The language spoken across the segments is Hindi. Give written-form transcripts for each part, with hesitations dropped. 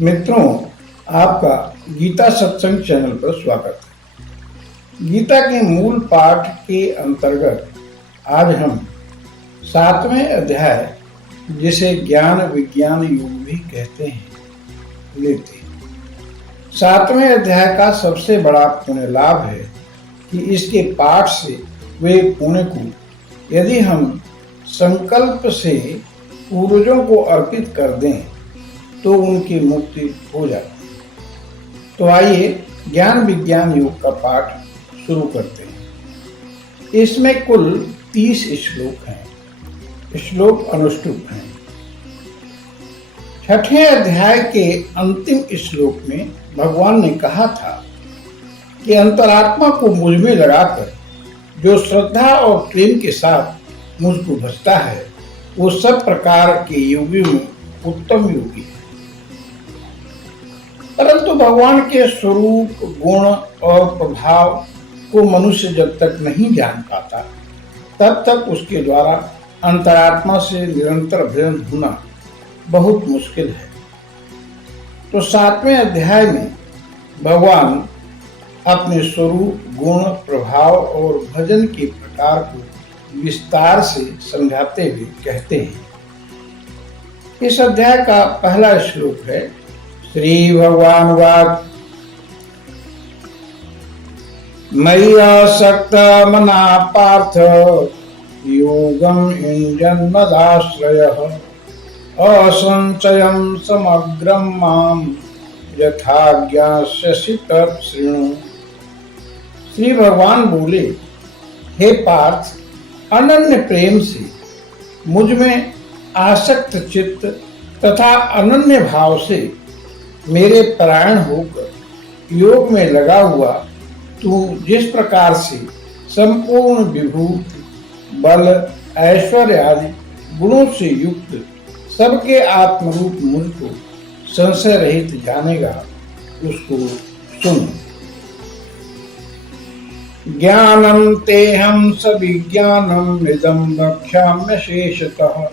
मित्रों, आपका गीता सत्संग चैनल पर स्वागत है। गीता के मूल पाठ के अंतर्गत आज हम 7वें अध्याय, जिसे ज्ञान विज्ञान योग भी कहते हैं, लेते हैं। 7वें अध्याय का सबसे बड़ा पुण्य लाभ है कि इसके पाठ से वे पुण्य को यदि हम संकल्प से पूर्वजों को अर्पित कर दें तो उनकी मुक्ति हो जाती है। तो आइए ज्ञान विज्ञान योग का पाठ शुरू करते हैं। इसमें कुल 30 श्लोक हैं। श्लोक अनुष्टुप हैं। 6ठे अध्याय के अंतिम श्लोक में भगवान ने कहा था कि अंतरात्मा को मुझ में लगाकर जो श्रद्धा और प्रेम के साथ मुझको भजता है वो सब प्रकार के योगियों में उत्तम योगी है। परंतु भगवान के स्वरूप, गुण और प्रभाव को मनुष्य जब तक नहीं जान पाता तब तक उसके द्वारा अंतरात्मा से निरंतर भजन होना बहुत मुश्किल है। तो 7वें अध्याय में भगवान अपने स्वरूप, गुण, प्रभाव और भजन के प्रकार को विस्तार से समझाते हुए कहते हैं। इस अध्याय का पहला श्लोक है। श्री भगवान वाक् मयि आसक्त मना पार्थ योगम युञ्जन्मदाश्रयः असंशयं समग्रं मां यथा ज्ञास्यसि तत् शृणु। श्री भगवान बोले, हे पार्थ, अनन्य प्रेम से मुझ में आसक्त चित्त तथा अनन्य भाव से मेरे परायण होकर योग में लगा हुआ तू जिस प्रकार से संपूर्ण विभूति, बल, ऐश्वर्य आदि गुणों से युक्त सबके आत्मरूप मुझको संशय रहित जानेगा, उसको सुन। ज्ञानं तेहं सविज्ञानं निदं वक्ष्याम्य शेषतः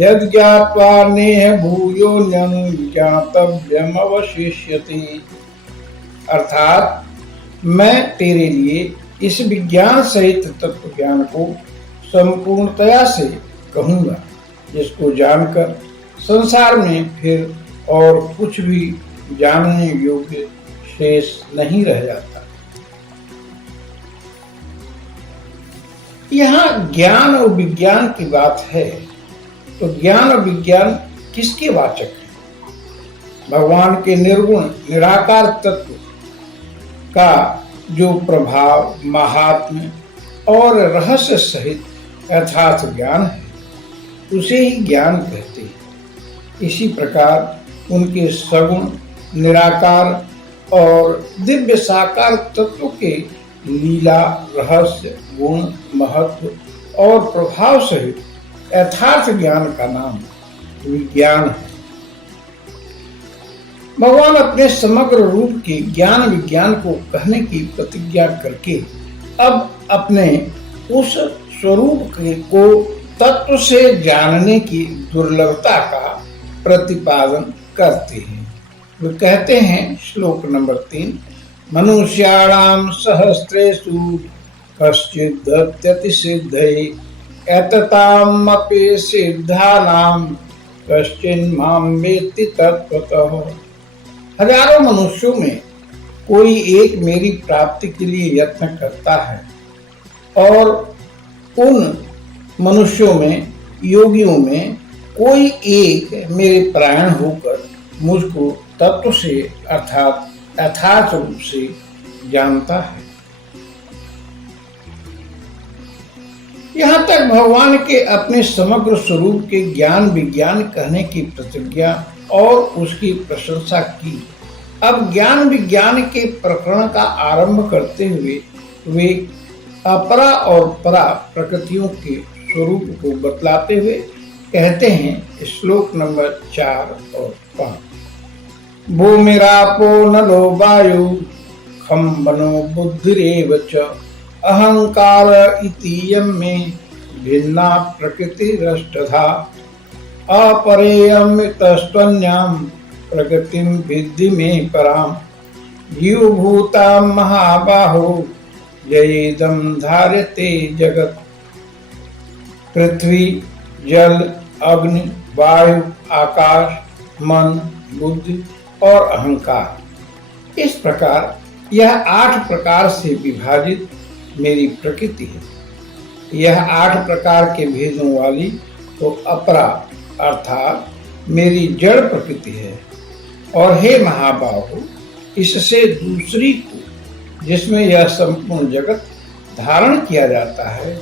यद् ज्ञात्वा नेह भूयोऽन्यं ज्ञातव्यम् अवशिष्यति। अर्थात मैं तेरे लिए इस विज्ञान सहित तत्व ज्ञान को संपूर्णतया से कहूँगा, जिसको जानकर संसार में फिर और कुछ भी जानने योग्य शेष नहीं रह जाता। यहाँ ज्ञान और विज्ञान की बात है, तो ज्ञान और विज्ञान किसके वाचक है? भगवान के निर्गुण निराकार तत्व का जो प्रभाव, महात्म्य और रहस्य सहित यथार्थ ज्ञान है, उसे ही ज्ञान कहते हैं। इसी प्रकार उनके सगुण, निराकार और दिव्य साकार तत्व के लीला, रहस्य, गुण, महत्व और प्रभाव सहित यथार्थ ज्ञान का नाम विज्ञान है। भगवान अपने समग्र रूप के ज्ञान विज्ञान को कहने की प्रतिज्ञा करके अब अपने उस स्वरूप को तत्व से जानने की दुर्लभता का प्रतिपादन करते हैं। वे कहते हैं, श्लोक नंबर 3, मनुष्याणां सहस्रेषु कश्चिद् सिद्धये एततामपि सिद्धानां कश्चिन्मां वेत्ति तत्त्वतः। हजारों मनुष्यों में कोई एक मेरी प्राप्ति के लिए यत्न करता है और उन मनुष्यों में, योगियों में कोई एक मेरे परायण होकर मुझको तत्व से अर्थात यथार्थ रूप से जानता है। यहाँ तक भगवान के अपने समग्र स्वरूप के ज्ञान विज्ञान कहने की प्रतिज्ञा और उसकी प्रशंसा की। अब ज्ञान विज्ञान के प्रकरण का आरंभ करते हुए वे अपरा और परा प्रकृतियों के स्वरूप को बतलाते हुए कहते हैं, श्लोक नंबर 4 और 5, भूमिरापो नलो वायु खं वनो बुद्धिरेव च अहंकार इतीयं मे भिन्ना प्रकृतिरष्टधा अपरेयमितस्त्वन्यां प्रकृतिम विद्धि में पराम। जीवभूता महाबाहो ययेदं धार्यते जगत्। पृथ्वी, जल, अग्नि, वायु, आकाश, मन, बुद्धि और अहंकार, इस प्रकार यह 8 प्रकार से विभाजित मेरी प्रकृति है। यह 8 प्रकार के भेदों वाली तो अपरा अर्थात मेरी जड़ प्रकृति है। और हे महाबाहो, इससे दूसरी को, जिसमें यह संपूर्ण जगत धारण किया जाता है,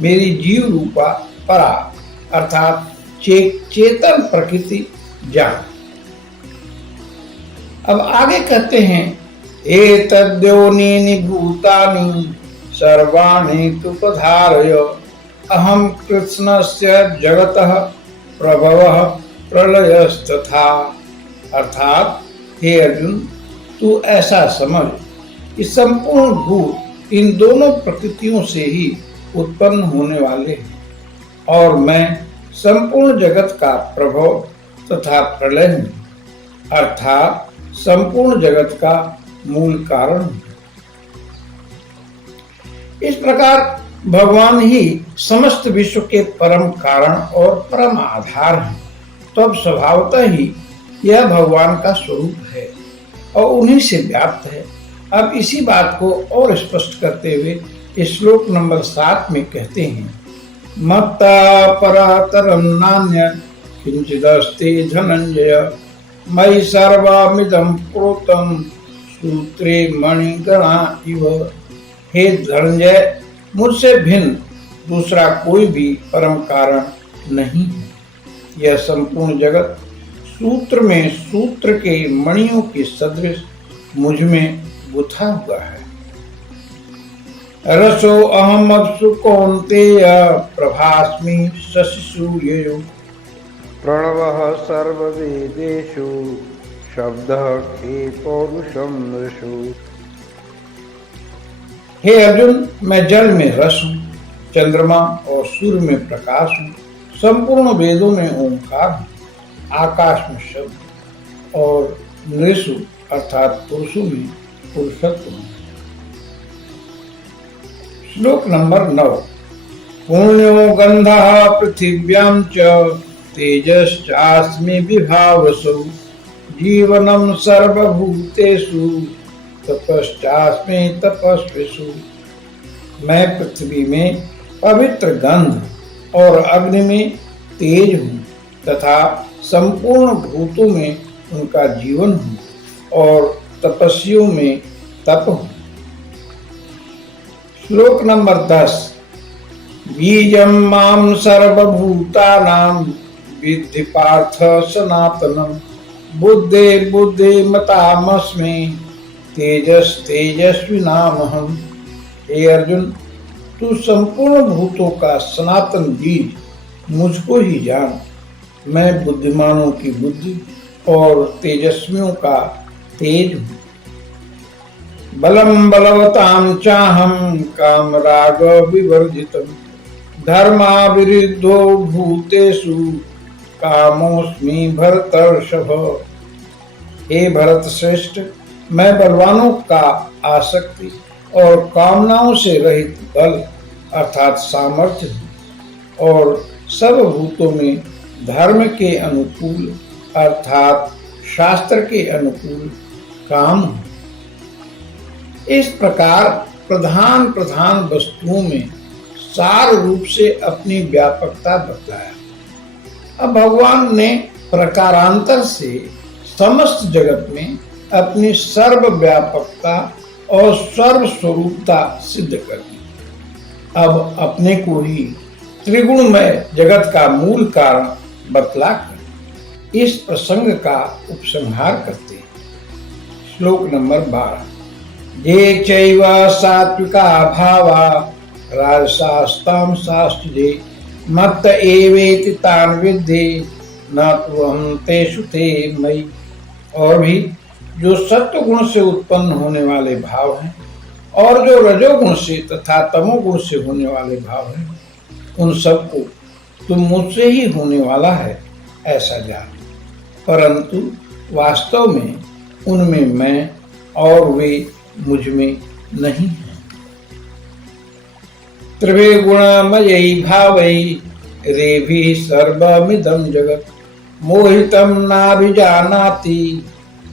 मेरी जीव रूपा परा अर्थात चेतन प्रकृति जान। अब आगे कहते हैं, एतद्योनीनि भूतानि सर्वाणि तुपधारय अहम कृत्स्नस्य जगतः प्रभवः प्रलयस्तथा। अर्थात हे अर्जुन, तू ऐसा समझ कि संपूर्ण भूत इन दोनों प्रकृतियों से ही उत्पन्न होने वाले हैं और मैं संपूर्ण जगत का प्रभव तथा प्रलय हूँ, अर्थात संपूर्ण जगत का मूल कारण हूँ। इस प्रकार भगवान ही समस्त विश्व के परम कारण और परम आधार हैं। तो अब स्वभावतः ही यह भगवान का स्वरूप है और उन्हीं से व्याप्त है। अब इसी बात को और स्पष्ट करते हुए श्लोक नंबर 7 में कहते हैं, मत्ता परातरं नान्य किंचिदस्ति धनंजय मयि सर्वमिदं प्रोतं सूत्रे मणिगणा इव। हे धनंजय, मुझसे भिन्न दूसरा कोई भी परम कारण नहीं है। यह संपूर्ण जगत सूत्र में सूत्र के मणियों के सदृश मुझ में गुथा हुआ है। रसो अहम अप्सु कौन्तेय प्रभास्मि शशिसूर्ययो प्रणवः सर्ववेदेषु शब्दः के पौरुषं नृषु। हे अर्जुन, मैं जल में रस हूँ, चंद्रमा और सूर्य में प्रकाश हूँ, संपूर्ण वेदों में ओंकार हूँ, आकाश में शब्द और नृषु अर्थात पुरुषों में पुरुषत्व हूँ। श्लोक नंबर 9, पुण्यो गंधः पृथिव्यां च तेजश्चास्मि विभावसौ जीवनं सर्वभूतेषु तपश्चास्मि तपस्विषु। मैं पृथ्वी में पवित्र गंध और अग्नि में तेज हूँ तथा संपूर्ण भूतों में उनका जीवन हूँ और तपस्वियों में तप हूँ। श्लोक नंबर 10, बीजं मां सर्वभूतानां विद्धि पार्थ सनातनम् बुद्धे बुद्धिमतामस्मि तेजस्विनामहम्। हे अर्जुन, तू संपूर्ण भूतों का सनातन बीज मुझको ही जान। मैं बुद्धिमानों की बुद्धि और तेजस्वियों का तेज हूँ। बलम बलवतां चाहं कामराग विवर्जितम् धर्माविरुद्धो भूतेषु कामोस्मि भरतर्षभ। हे भरत श्रेष्ठ, मैं बलवानों का आसक्ति और कामनाओं से रहित बल अर्थात सामर्थ्य हूँ और सब भूतों में धर्म के अनुकूल अर्थात शास्त्र के अनुकूल काम हूँ। इस प्रकार प्रधान प्रधान वस्तुओं में सार रूप से अपनी व्यापकता बतलाया। अब भगवान ने प्रकारांतर से समस्त जगत में अपनी सर्वव्यापकता और सर्वस्वरूपता सिद्ध कर दी। अब अपने को ही त्रिगुणमय जगत का मूल कारण बतलाकर इस प्रसंग का उपसंहार करते हैं। श्लोक नंबर 12, ये चैव सात्विका भावा राजसास्तामसाश्चे मत्त एवेति तान् विद्धि न त्वं तेषु ते मयि। और भी जो सत्व गुण से उत्पन्न होने वाले भाव हैं और जो रजोगुण से तथा तमोगुण से होने वाले भाव हैं, उन सबको तुम मुझसे ही होने वाला है ऐसा जान। परंतु वास्तव में उनमें मैं और वे मुझ में नहीं हैं। त्रिविगुणमयी भावै रेभिः सर्वमिदं जगत् मोहितं नाभिजानाति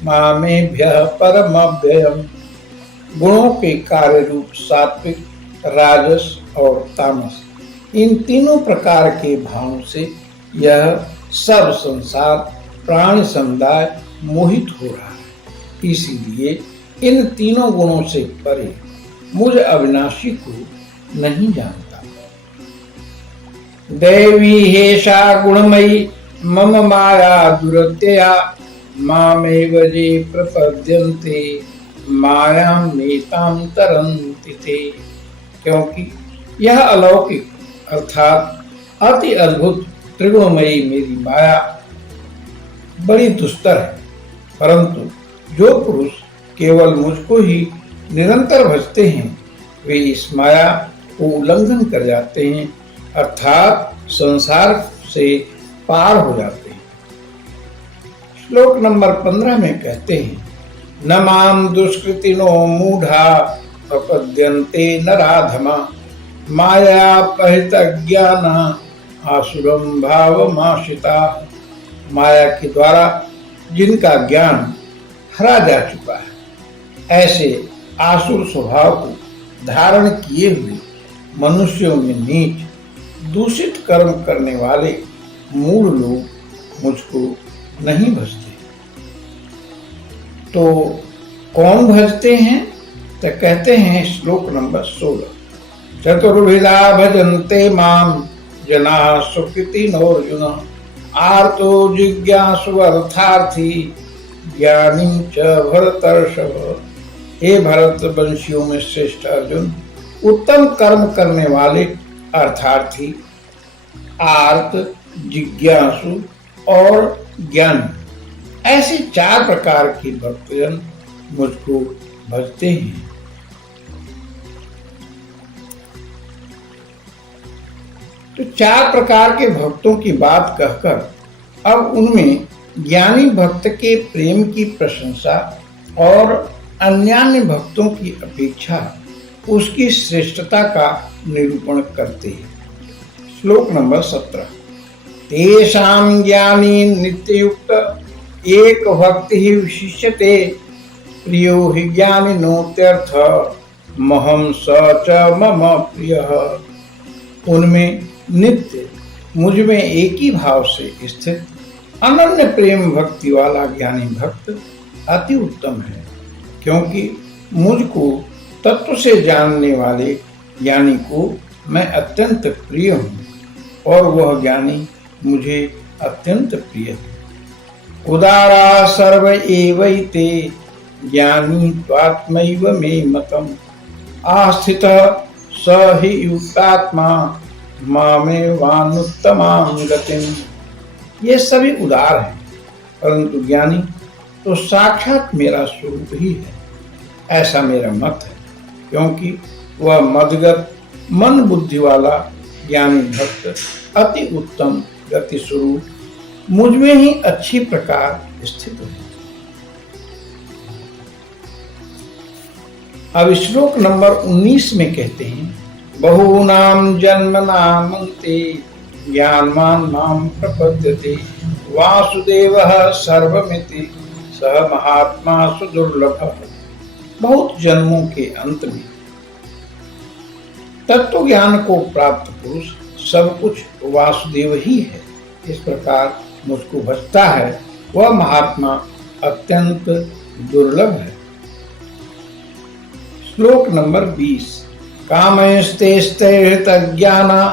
मामेभ्यः परमव्ययम्। गुणों के कार्य रूप सात्विक, राजस और तामस, इन तीनों प्रकार के भावों से यह सब संसार प्राणी समुदाय मोहित हो रहा है। इसीलिए इन तीनों गुणों से परे मुझ अविनाशी को नहीं जानता। दैवी हेषा गुणमयी मम माया दुरत्यया मामेव ये प्रपद्यन्ते मायां नेतां तरन्ति ते। क्योंकि यह अलौकिक अर्थात अति अद्भुत त्रिगुणमयी मेरी माया बड़ी दुस्तर है, परंतु जो पुरुष केवल मुझको ही निरंतर भजते हैं वे इस माया को उल्लंघन कर जाते हैं, अर्थात संसार से पार हो जाते हैं। श्लोक नंबर 15 में कहते हैं, न माम दुष्कृतिनो मूढ़ा प्रपद्यन्ते नराधमा माया परितज्ञाना आसुरम भावमाश्रिता। माया के द्वारा जिनका ज्ञान हरा जा चुका है, ऐसे आसुर स्वभाव को धारण किए हुए मनुष्यों में नीच दूषित कर्म करने वाले मूढ़ लोग मुझको नहीं भजते। तो कौन भजते हैं? तो कहते हैं श्लोक नंबर 16, चतुर्विधा भजन्ते माम जना सुकृति नोर्जुन आर्तो जिज्ञासु अर्थार्थी ज्ञानी च भरतर्षभ। हे भरत वंशियों में श्रेष्ठ अर्जुन, उत्तम कर्म करने वाले अर्थार्थी, आर्त, जिज्ञासु और ज्ञानी, ऐसे 4 प्रकार के भक्तजन मुझको भजते हैं। तो 4 प्रकार के भक्तों की बात कहकर अब उनमें ज्ञानी भक्त के प्रेम की प्रशंसा और अन्यान्य भक्तों की अपेक्षा उसकी श्रेष्ठता का निरूपण करते हैं। श्लोक नंबर 17, तेषां ज्ञानी नित्ययुक्त एक भक्ति ही विशिष्यते प्रियो हि ज्ञानिनोत्यर्थ महं स च मम प्रियः। उनमें नित्य मुझ में एक ही भाव से स्थित अनन्य प्रेम भक्ति वाला ज्ञानी भक्त अति उत्तम है, क्योंकि मुझको तत्व से जानने वाले ज्ञानी को मैं अत्यंत प्रिय हूँ और वह ज्ञानी मुझे अत्यंत प्रिय है। उदारा सर्व एवैते ज्ञानी त्वात्मैव मे मतम् आस्थितः स हि युक्तात्मा मामेवानुत्तमां गतिम्। ये सभी उदार हैं, परंतु ज्ञानी तो साक्षात मेरा स्वरूप ही है, ऐसा मेरा मत है, क्योंकि वह मदगत मन बुद्धि वाला ज्ञानी भक्त अति उत्तम गति स्वरूप मुझ में ही अच्छी प्रकार स्थित है। अब श्लोक नंबर 19 में कहते हैं, बहूनां जन्मनां अन्ते ज्ञानवान् मां प्रपद्यते वासुदेवः सर्वमिति सः महात्मा सुदुर्लभः। बहुत जन्मों के अंत में तत्व ज्ञान को प्राप्त पुरुष सब कुछ वासुदेव ही है, इस प्रकार मुझको भजता है, वह महात्मा अत्यंत दुर्लभ है। श्लोक नंबर 20, कामैस्तैस्तैर्हृतज्ञाना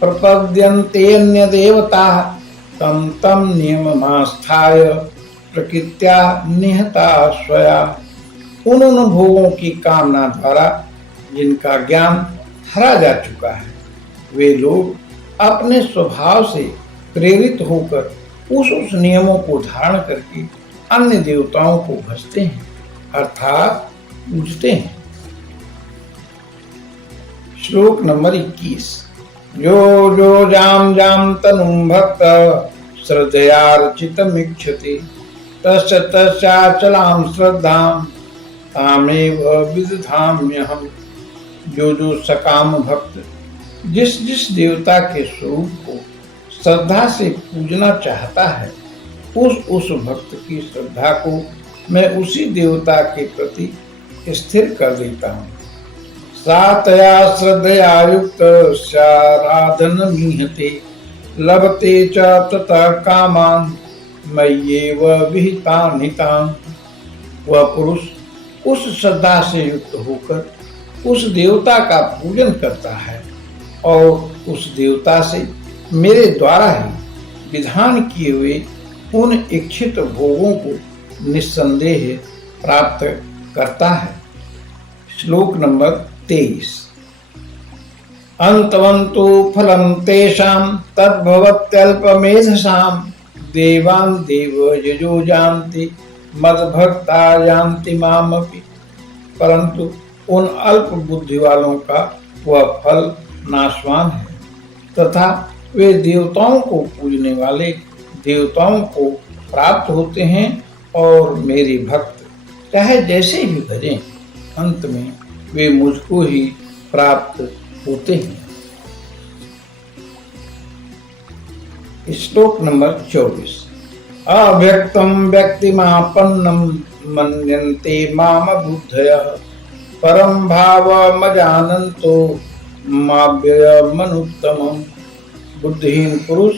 प्रपद्यन्तेऽन्य देवताः तं तं नियममास्थाय प्रकृत्या निहता स्वया। उन भोगों की कामना द्वारा जिनका ज्ञान हरा जा चुका है, वे लोग अपने स्वभाव से प्रेरित होकर उस नियमों को धारण करके अन्य देवताओं को भजते हैं, अर्थात पूजते हैं। श्लोक नंबर 21, जो जो जाम जाम तनुं भक्त श्रद्धयार्चितमीक्षते तस्य तस्याचलां श्रद्धां तामेव विदधाम्यहम्। जो सकाम भक्त जिस जिस देवता के स्वरूप को श्रद्धा से पूजना चाहता है, उस भक्त की श्रद्धा को मैं उसी देवता के प्रति स्थिर कर देता हूँ। सातया श्रद्धया युक्त स्याराधनमीहते लभते च ततः कामान् मय्येव विहितान् हितान्। वह पुरुष उस श्रद्धा से युक्त होकर उस देवता का पूजन करता है और उस देवता से मेरे द्वारा ही विधान किए हुए उन इच्छित भोगों को निस्संदेह प्राप्त करता है। श्लोक नंबर 23। अंतवंतो फलं तेषां तद्भवत्यल्पमेधसां देवान् देव यजो जानति मद्भक्ता यान्ति मामपि। परंतु उन अल्प बुद्धि वालों का वह फल नाशवान है तथा वे देवताओं को पूजने वाले देवताओं को प्राप्त होते हैं और मेरे भक्त चाहे जैसे भी भजें अंत में वे मुझको ही प्राप्त होते हैं। श्लोक नंबर 24। अव्यक्तं व्यक्तिमापन्नं मन्यन्ते माम बुद्धयः परम भावमजानन्तो माव्ययमनुत्तमम्। बुद्धिहीन पुरुष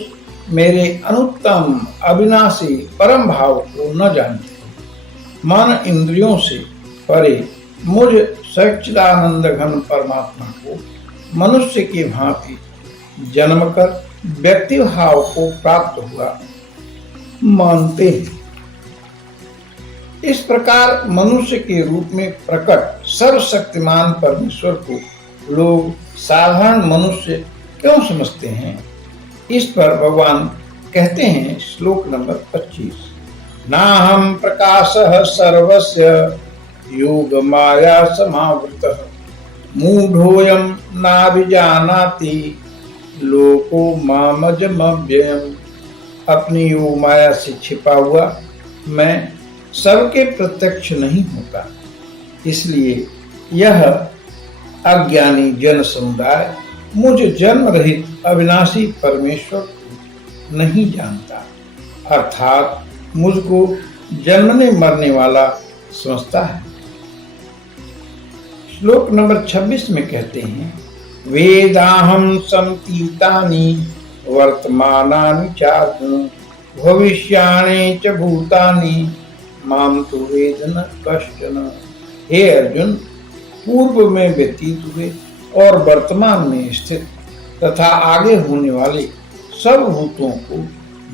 मेरे अनुत्तम अविनाशी परम भाव को न जानते, मन इंद्रियों से परे मुझ सच्चिदानंद घन परमात्मा को मनुष्य की भांति जन्मकर व्यक्ति भाव को प्राप्त हुआ मानते हैं। इस प्रकार मनुष्य के रूप में प्रकट सर्वशक्तिमान परमेश्वर को लोग साधारण मनुष्य क्यों समझते हैं? इस पर भगवान कहते हैं श्लोक नंबर 25। नाहं प्रकाशः सर्वस्य योग माया समावृतः मूढ़ोऽयं नाभिजानाति लोको मामजमव्ययम्। अपनी योग माया से छिपा हुआ मैं सबके प्रत्यक्ष नहीं होता, इसलिए यह अज्ञानी जन समुदाय मुझ जन्म रहित अविनाशी परमेश्वर को नहीं जानता, अर्थात मुझको जन्मने मरने वाला समझता है। श्लोक नंबर 26 में कहते हैं वेदाहं समतीतानि वर्तमानानि चार्जुन भविष्याणि च भूतानि माम तो वेद न कश्चन। हे अर्जुन, पूर्व में व्यतीत हुए और वर्तमान में स्थित तथा आगे होने वाले सब भूतों को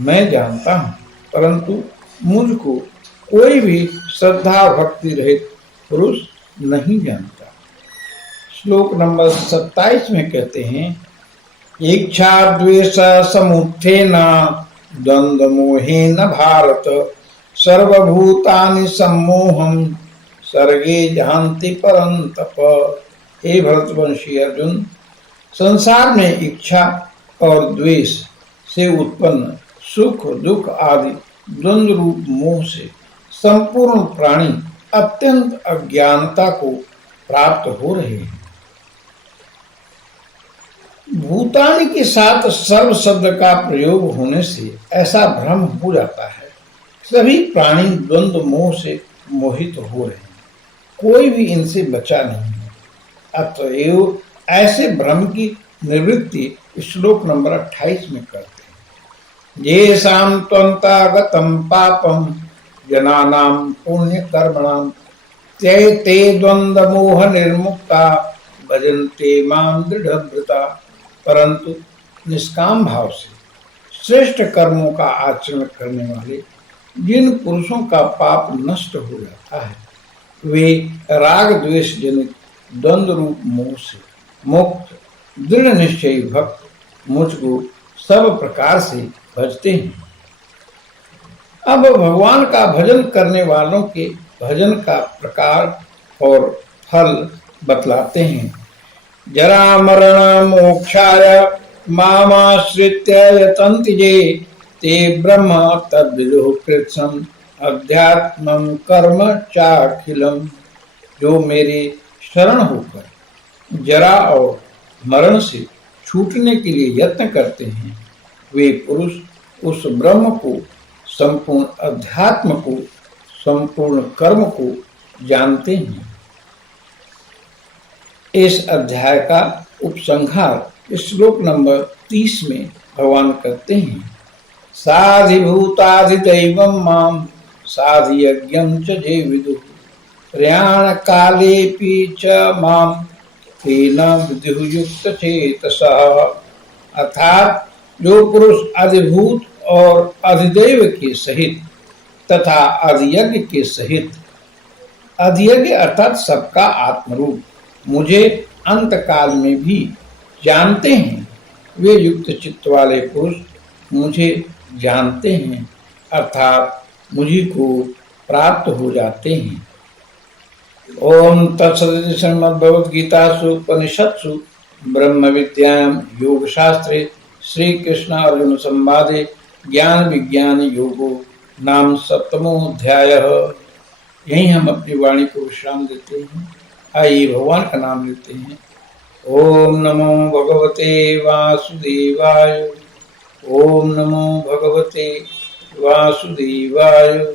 मैं जानता हूँ, परंतु मुझको कोई भी श्रद्धा भक्ति रहित पुरुष नहीं जानता। श्लोक नंबर 27 में कहते हैं इच्छा द्वेष समुत्थेन द्वंद्व मोहेन भारत सर्वभूतानि सम्मोहं सर्गे जहांति परंतप। हे भरतवंशी अर्जुन, संसार में इच्छा और द्वेष से उत्पन्न सुख दुख आदि द्वंद्व रूप मोह से संपूर्ण प्राणी अत्यंत अज्ञानता को प्राप्त हो रहे हैं। भूतानि के साथ सर्व शब्द का प्रयोग होने से ऐसा भ्रम हो जाता है सभी प्राणी द्वंद्व मोह से मोहित हो रहे हैं, कोई भी इनसे बचा नहीं है। अतएव ऐसे भ्रम की निवृत्ति श्लोक नंबर 28 में करते हैं येषां त्वन्तागतं पापं जनानां पुण्य कर्मणां ते द्वंद्व मोह निर्मुक्ता भजन्ते मां दृढ़व्रता। परंतु निष्काम भाव से श्रेष्ठ कर्मों का आचरण करने वाले जिन पुरुषों का पाप नष्ट हो जाता है वे राग द्वेष जनित द्वंद्व रूप मोह से मुक्त दृढ़ निश्चयी भक्त मुझको सब प्रकार से भजते हैं। अब भगवान का भजन करने वालों के भजन का प्रकार और फल बतलाते हैं। जरा मरण मोक्षाय मामाश्रित्य यतन्ति ये ते ब्रह्म तद्विदुः कृत्स्नम् अध्यात्मम कर्म चाखिलम। जो मेरे शरण होकर जरा और मरण से छूटने के लिए यत्न करते हैं, वे पुरुष उस ब्रह्म को, संपूर्ण अध्यात्म को, संपूर्ण कर्म को जानते हैं। इस अध्याय का उपसंहार श्लोक नंबर 30 में भगवान कहते हैं, साधिभूताधिदैवं मां साधियज्ञं च ये विदुः प्रयाण कालेपि च मां तेन विदुः युक्त चेतसः। अर्थात जो पुरुष अधिभूत और अधिदैव के सहित तथा अधियज्ञ के सहित, अधियज्ञ अर्थात सबका आत्मरूप, मुझे अंत काल में भी जानते हैं, वे युक्त चित्त वाले पुरुष मुझे जानते हैं, अर्थात मुझी को प्राप्त हो जाते हैं। ओम तत्सदिति श्रीमद्भगवद्गीतासु उपनिषत्सु ब्रह्म विद्यायां योग शास्त्रे श्री कृष्ण अर्जुन संवादे ज्ञान विज्ञान योगो नाम 7वां अध्याय। यहीं हम अपनी वाणी को विश्राम देते हैं। आइए भगवान का नाम लेते हैं। ओम नमो भगवते वासुदेवाय। ओम नमो भगवते वासुदेवाय।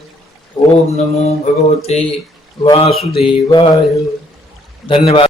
ओम नमो भगवते वासुदेवाय। धन्यवाद।